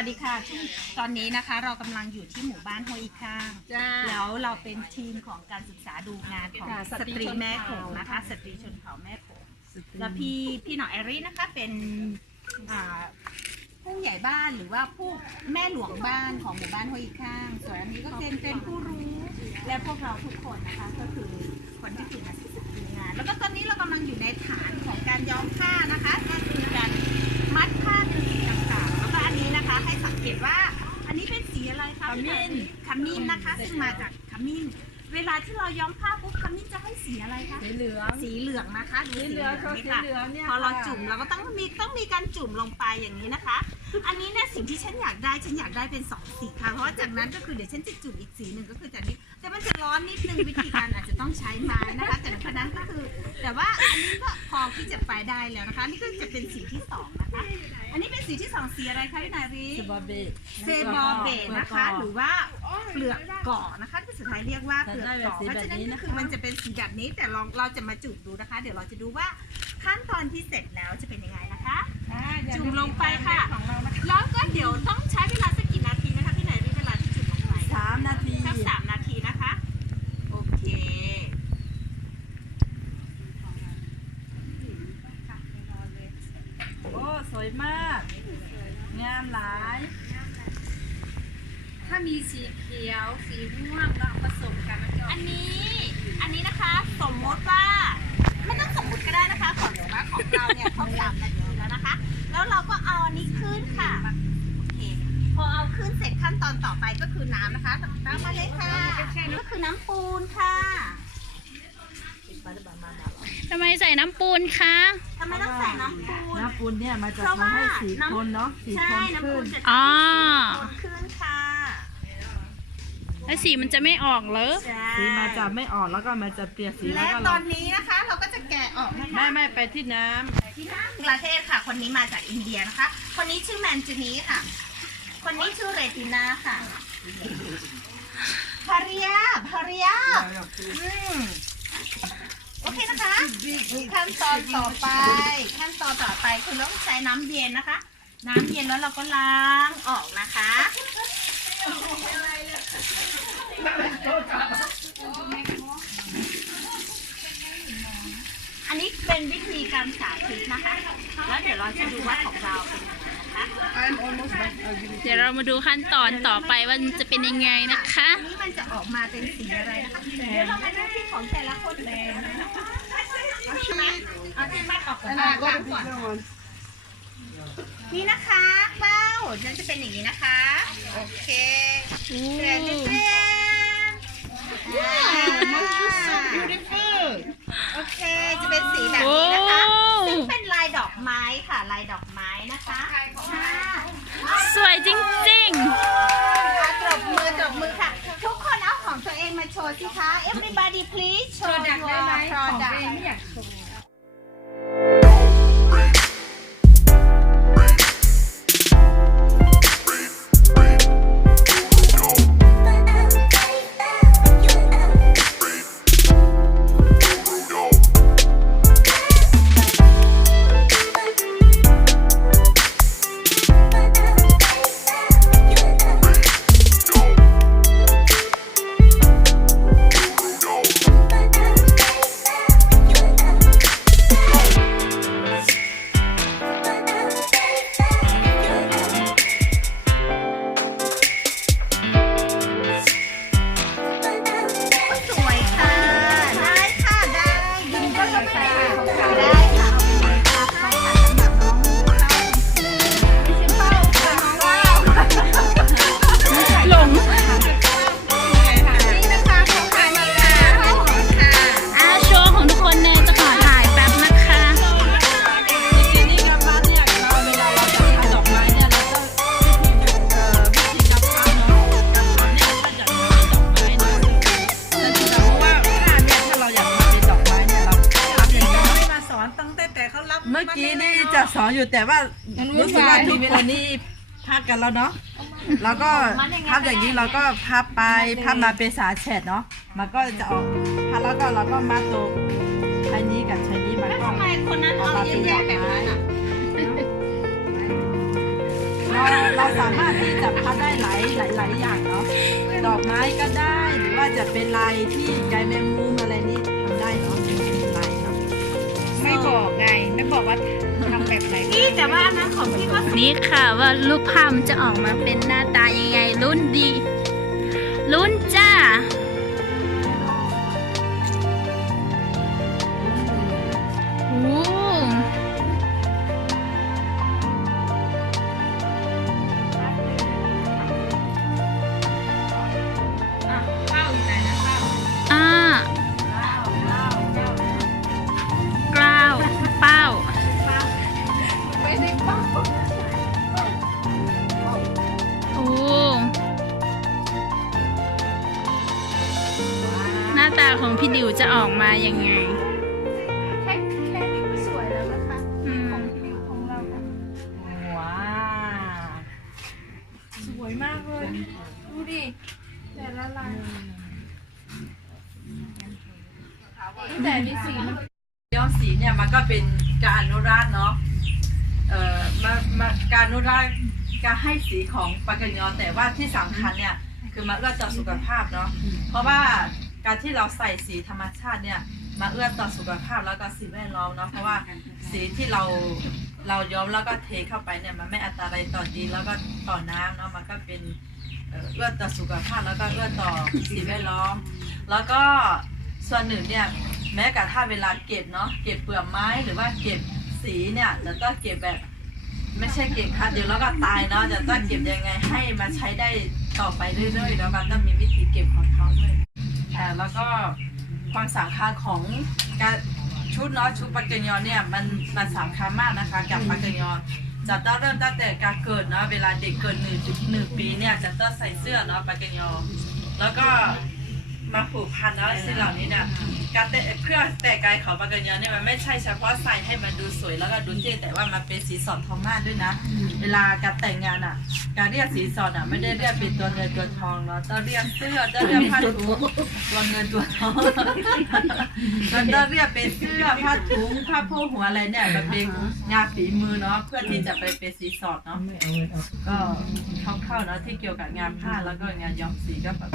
วัสดีค่ะตอนนี้นะคะเรากำลังอยู่ที่หมู่บ้านห้วยอีข้างแล้วเราเป็นทีมของการศึกษาดูงานของสตรีแม่โขงนะคะสตรีชนเผ่าแม่โขงแล้วพี่หน่อยแอรี่นะคะเป็นผู้ใหญ่บ้านหรือว่าผู้แม่หลวงบ้านของหมู่บ้านห้วยอีข้างส่วนอันนี้ก็เป็นผู้รู้และพวกเราทุกคนนะคะก็คือคนที่อยู่ในสตรีงานแล้วก็ตอนนี้เรากำลังอยู่ในฐานของการย้อมผ้านะคะก็คือการมัดผ้าเป็นสีต่างๆแล้วก็อันนี้นะคะให้สังเกตว่าอันนี้เป็นสีอะไรคะขมิ้นนะคะซึ่งมาจากขมิ้นเวลาที่เราย้อมผ้าปุ๊บขมิ้นจะให้สีอะไรคะสีเหลืองนะคะดูสีเหลืองเนี่ยพอเราจุ่มเราก็ต้องมีการจุ่มลงไปอย่างนี้นะคะอันนี้เนี่ยสิ่งที่ฉันอยากได้เป็น2สีค่ะเพราะว่าจากนั้นก็คือเดี๋ยวฉันจะจุ่มอีกสีหนึ่งก็คือจากนี้แต่มันจะร้อนนิดนึงวิธีการอาจจะต้องใช้ไม้นะคะแต่ฉะนั้นก็คือแต่ว่าอันนี้ก็พอที่จะไปได้แล้วนะคะนี่ก็จะเป็นสีที่2นะคะอันนี้เป็นสีที่2สีอะไรคะพี่นารีเซบอเบนะคะหรือว่าเปลือกก่อนะคะที่สุดท้ายเรียกว่าเปลือกก่อเพราะฉะนั้นก็คือมันจะเป็นสีแบบนี้แต่เราจะมาจุ่มดูนะคะเดี๋ยวเราจะดูว่าขั้นตอนที่เสร็จแล้วจะเป็นยังไงนะคะจุ่มลงไปค่ะแล้วก็เดี๋ยวต้องใช้เวลาสักกี่นาทีนะคะพี่นารีเวลาที่จุ่มลงไป3 นาทีสัก3 นาทีนะคะโอเคโอ้สวยมากงามหลายถ้ามีสีเขียวสีม่วงแล้วผสมกันมันจะอันนี้นะคะสมมติว่าไม่ต้องสมมติก็ได้นะคะของเราเนี่ยครบ3 นาทีแล้วนะคะแล้วเราก็เอาอันนี้ขึ้นค่ะโอเคพอเอาขึ้นเสร็จขั้นตอนต่อไปก็คือน้ำนะคะตามมาเลยค่ะก็คือน้ำปูนค่ะทำไมใส่น้ำปูนคะทำไมต้องใส่น้ำปูนเนี่ยมันจะทำให้สีคนเนาะสีคนขึ้นอ๋อขึ้นค่ะแล้วสีมันจะไม่ออกเหรอสีมันจะไม่ออกแล้วก็มันจะเปลี่ยนสีและตอนนี้นะคะเราก็จะแกะออกนะคะไม่ไปที่น้ำประเทศค่ะคนนี้มาจากอินเดียนะคะคนนี้ชื่อแมนจูนีค่ะคนนี้ชื่อเรตินาค่ะภริยาโอเคนะคะขั้นตอนต่อไปคือต้องใช้น้ำเย็นนะคะน้ำเย็นแล้วเราก็ล้างออกนะคะอันนี้เป็นวิธีการสาธิตนะคะแล้วเดี๋ยวเราจะดูว่าของเราเป็นยังไงนะคะเดี๋ยวเรามาดูขั้นตอนต่อไปว่าจะเป็นยังไงนะคะนี่มันจะออกมาเป็นสีอะไรนะคะเดี๋ยวเรามาดูที่ของแต่ละคนเลยเอาใช่ไหมเอาที่มัดออกก่อนนี่นะคะเป้าจะเป็นอย่างนี้นะคะโอเคเรียนโอเคจะเป็นสีแบบนี้นะคะซึ่งเป็นลายดอกไม้ค่ะลายดอกไม้นะคะสวยจริงๆตบมือค่ะทุกคนเอาของตัวเองมาโชว์สิคะ everybody please show your product ไม่อยากโชว์เมื่อกี้นี่จะสอนอยู่แต่ว่ารู้สึกว่าทีเวลานี้พักกันแล้วเนาะแล้วก็พับอย่างนี้เราก็พับไปพับมาเป็นสาแฉดเนาะมันก็จะออกพับแล้วก็เราก็มาตัวอันนี้กับชนี้มันก็ทำไมคนนั้นเอาแยกๆแบบนั้นอ่ะ เราสามารถที่จะพับได้หลายอย่างเนาะดอกไม้ก็ได้หรือว่าจะเป็นลายที่ใยแมงมุมอะไรนี้ทำได้เนาะเป็นลายเนาะ ไม่บอกไง ไม่บอกว่าทำแบบไหน นี่แต่ว่าอันนั้นของพี่ก็ นี่ค่ะว่ารูปภาพมันจะออกมาเป็นหน้าตายังไงลุ้นดีลุ้นจ้าโอ้ ข้าวอยู่ไหนนะข้าว อ่า กล้าวเป้า ไม่ได้เป้า โอ้หน้าตาของพี่ดิวจะออกมายังไง แค่นี้ก็สวยแล้วนะคะ อืม ของเราค่ะ ว้าว สวยมากเลย ดูดิ แต่ละลายแต่นี่สีมัน ย้อมสีเนี่ยมันก็เป็นการอนุรักษ์เนาะการอนุรักษ์การให้สีของปากกยอแต่ว่าที่สำคัญเนี่ยคือมาเอื้อต่อสุขภาพเนาะเพราะว่าการที่เราใส่สีธรรมชาติเนี่ยมาเอื้อต่อสุขภาพแล้วก็สิ่งแวดล้อมเนาะเพราะว่าสีที่เราย้อมแล้วก็เทเข้าไปเนี่ยมันไม่อันตรายต่อดินแล้วก็ต่อน้ำเนาะมันก็เป็นเอื้อต่อสุขภาพแล้วก็เอื้อต่อสิ่งแวดล้อมแล้วก็ส่วนหนึ่งเนี่ยแม้กระทั่งเวลาเก็บเนาะเก็บเปลือกไม้หรือว่าเก็บสีเนี่ยจะต้องเก็บแบบไม่ใช่เก็บครั้งเดียวแล้วก็ตายเนาะจะต้องเก็บยังไงให้มันใช้ได้ต่อไปเรื่อยๆแล้วมันต้องมีวิธีเก็บของเขาด้วยแล้วก็ความสำคัญของการชุดเนาะชุดปักเกยอเนี่ยมันสำคัญมากนะคะกับปักเกยอจะต้องเริ่มตั้งแต่การเกิดเนาะเวลาเด็กเกิด1 ปีเนี่ยจะต้องใส่เสื้อเนาะปักเกยอแล้วก็มาผูกพันแล้วสิ่งเหล่านี้เนี่ยการเพื่อแต่กายของปักเกยอเนี่ยมันไม่ใช่เฉพาะใส่ให้มันดูสวยแล้วก็ดูเท่แต่ว่ามันเป็นสีสอดทองม่านด้วยนะเวลาการแต่งงานอ่ะการเรียกสีสอดอ่ะไม่ได้เรียกเป็นตัวเงินตัวทองเนาะต้องเรียกเสื้อต้องเรียกผ้าถุงตัวเงินตัวทองแล้วต้องเรียกเป็นเสื้อผ้าถุงผ้าโพกหัวอะไรเนี่ยมันเป็นงานฝีมือเนาะเพื่อที่จะไปเป็นสีสอดเนาะก็คร่าวๆเนาะที่เกี่ยวกับงานผ้าแล้วก็งานย้อมสีก็แบบ